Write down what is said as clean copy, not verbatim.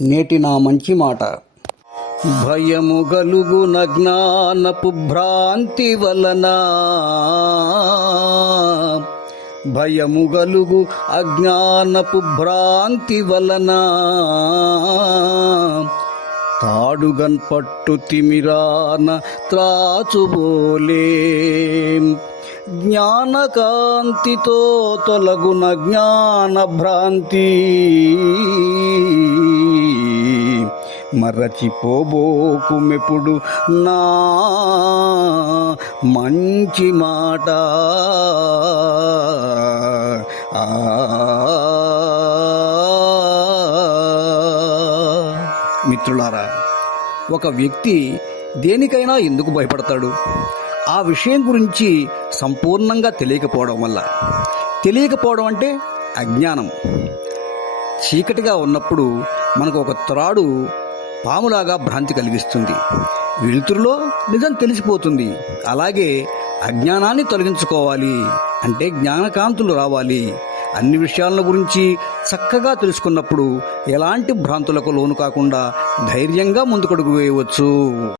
నేటి నా మంచి మాట. భయము గలుగున జ్ఞానపు భ్రాంతి వలన, భయము గలుగు అజ్ఞానపు భ్రాంతి వలన, తాడుగన్ పట్టు తిమిరాన త్రాచుబోలే, జ్ఞానకాంతితో తొలగున జ్ఞాన భ్రాంతి, మరచిపోబోకుమెప్పుడు నా మంచి మాట. మిత్రులారా, ఒక వ్యక్తి దేనికైనా ఎందుకు భయపడతాడు? ఆ విషయం గురించి సంపూర్ణంగా తెలియకపోవడం వల్ల. తెలియకపోవడం అంటే అజ్ఞానం. చీకటిగా ఉన్నప్పుడు మనకు ఒక త్రాడు పాములాగా భ్రాంతి కలిగిస్తుంది. వెలుతురులో నిజం తెలిసిపోతుంది. అలాగే అజ్ఞానాన్ని తొలగించుకోవాలి అంటే జ్ఞానకాంతులు రావాలి. అన్ని విషయాల గురించి చక్కగా తెలుసుకున్నప్పుడు ఎలాంటి భ్రాంతులకు లోను కాకుండా ధైర్యంగా ముందుకడుగు వేయవచ్చు.